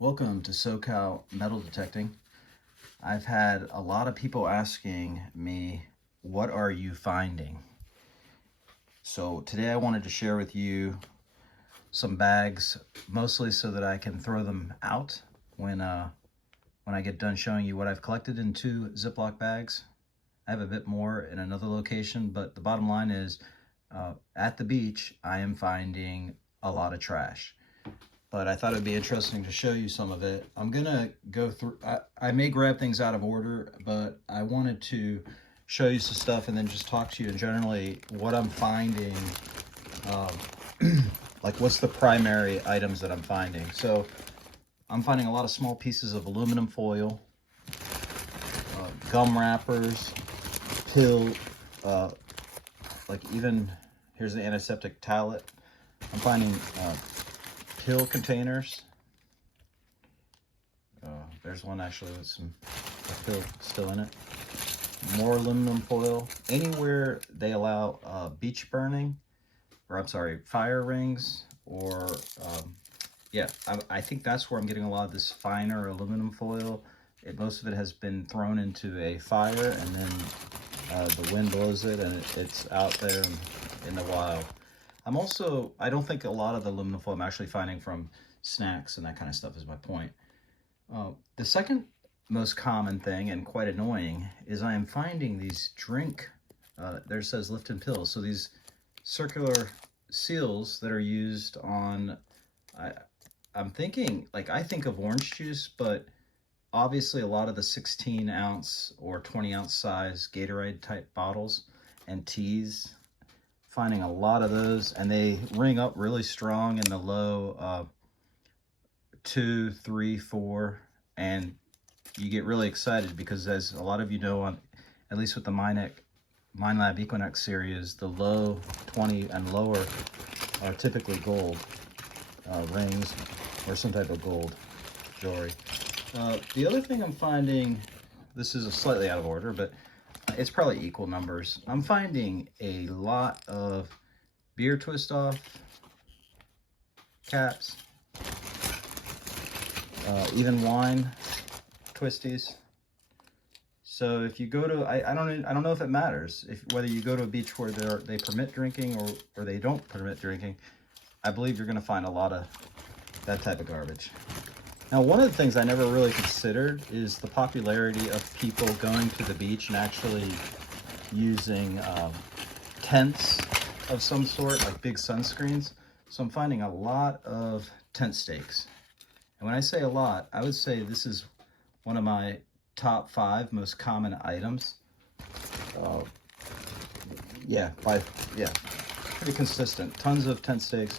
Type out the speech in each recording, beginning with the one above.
Welcome to Socal Metal Detecting. I've had a lot of people asking me, what are you finding? So today I wanted to share with you some bags, mostly so that I can throw them out when I get done showing you what I've collected in 2 Ziploc bags. I have a bit more in another location, but the bottom line is at the beach, I am finding a lot of trash. But I thought it'd be interesting to show you some of it. I'm gonna go through, I may grab things out of order, but I wanted to show you some stuff and then just talk to you generally what I'm finding, like what's the primary items that I'm finding. So I'm finding a lot of small pieces of aluminum foil, gum wrappers, pill, like even, here's the antiseptic towelette. I'm finding pill containers. There's one actually with some pill still in it. More aluminum foil. Anywhere they allow beach burning, or I'm sorry, fire rings, or yeah, I think that's where I'm getting a lot of this finer aluminum foil. Most of it has been thrown into a fire, and then the wind blows it, and it's out there in the wild. I don't think a lot of the aluminum foil I'm actually finding from snacks and that kind of stuff is my point. The second most common thing, and quite annoying, is I am finding these there says Lifton pills. So these circular seals that are used on, I'm thinking, like I think of orange juice, but obviously a lot of the 16 ounce or 20 ounce size Gatorade type bottles and teas, finding a lot of those, and they ring up really strong in the low 2, 3, 4, and you get really excited because, as a lot of you know, at least with the MindLab Equinox series, the low 20 and lower are typically gold rings or some type of gold jewelry. The other thing I'm finding, this is slightly out of order, but it's probably equal numbers. I'm finding a lot of beer twist off caps, even wine twisties. So if you go to, I don't know if it matters whether you go to a beach where they permit drinking or they don't permit drinking. I believe you're going to find a lot of that type of garbage. Now, one of the things I never really considered is the popularity of people going to the beach and actually using tents of some sort, like big sunscreens. So I'm finding a lot of tent stakes. And when I say a lot, I would say this is one of my top 5 most common items. Yeah, pretty consistent. Tons of tent stakes.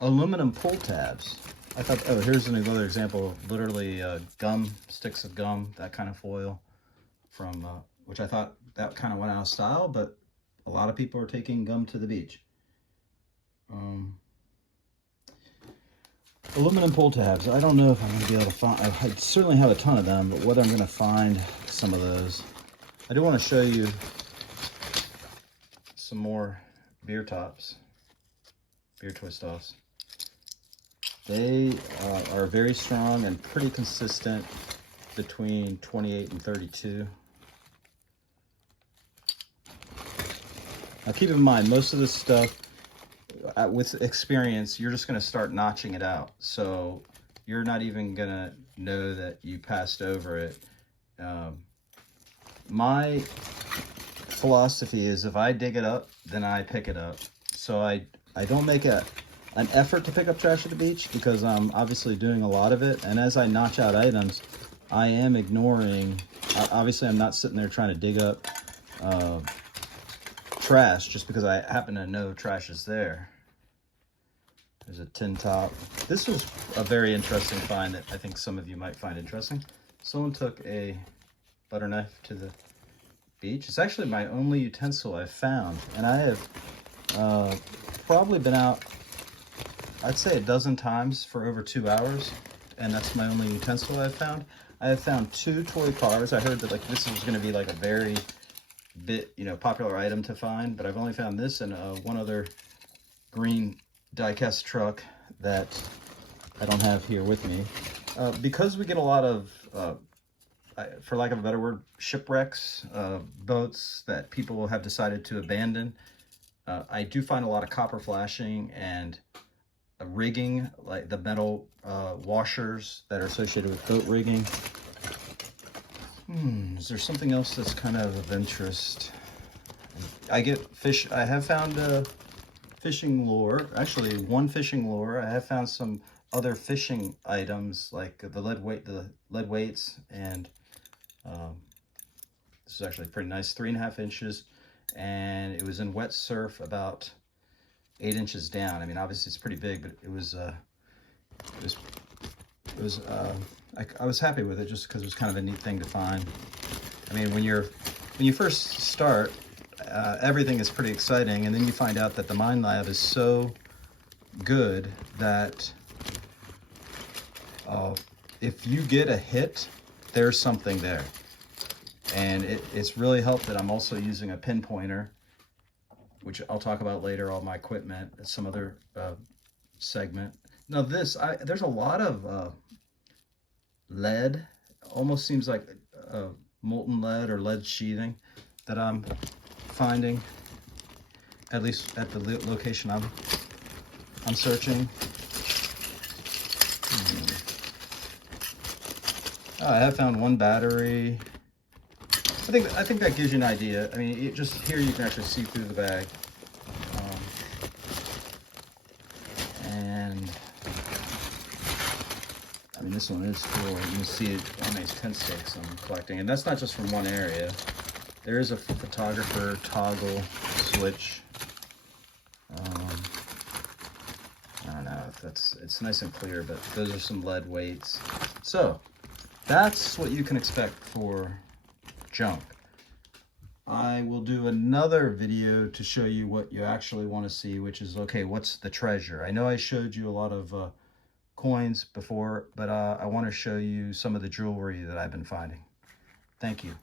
Aluminum pull tabs. I thought, oh, here's another example, literally gum, sticks of gum, that kind of foil from, which I thought that kind of went out of style, but a lot of people are taking gum to the beach. Aluminum pull tabs. I don't know if I'm going to be able to find, I certainly have a ton of them, but whether I'm going to find some of those. I do want to show you some more beer tops, beer twist offs. They are very strong and pretty consistent between 28 and 32. Now keep in mind, most of this stuff, with experience, you're just going to start notching it out. So you're not even going to know that you passed over it. My philosophy is if I dig it up, then I pick it up. So I don't make an effort to pick up trash at the beach because I'm obviously doing a lot of it. And as I notch out items, I am ignoring, obviously I'm not sitting there trying to dig up trash just because I happen to know trash is there. There's a tin top. This was a very interesting find that I think some of you might find interesting. Someone took a butter knife to the beach. It's actually my only utensil I've found, and I have probably been out, I'd say a dozen times for over 2 hours, and that's my only utensil I've found. I have found 2 toy cars. I heard that like this was going to be like a very popular item to find, but I've only found this and one other green diecast truck that I don't have here with me. Because we get a lot of, for lack of a better word, shipwrecks, boats that people have decided to abandon. I do find a lot of copper flashing and rigging, like the metal washers that are associated with boat rigging. Is there something else that's kind of interest? I get fish. I have found fishing lure. Actually, one fishing lure. I have found some other fishing items like the lead weights, and this is actually pretty nice. 3.5 inches, and it was in wet surf about 8 inches down. I mean, obviously it's pretty big, but I was happy with it just because it was kind of a neat thing to find. I mean, when you first start, everything is pretty exciting, and then you find out that the Mind Lab is so good that if you get a hit, there's something there. And it's really helped that I'm also using a pinpointer, which I'll talk about later, all my equipment, some other segment. Now there's a lot of lead, almost seems like molten lead or lead sheathing that I'm finding, at least at the location I'm searching. Oh, I have found one battery. I think that gives you an idea. I mean, just here you can actually see through the bag. And I mean, this one is cool. You can see it on these tent stakes I'm collecting, and that's not just from one area. There is a photographer toggle switch. I don't know if it's nice and clear, but those are some lead weights. So that's what you can expect for junk. I will do another video to show you what you actually want to see, which is, okay, what's the treasure? I know I showed you a lot of coins before, but I want to show you some of the jewelry that I've been finding. Thank you.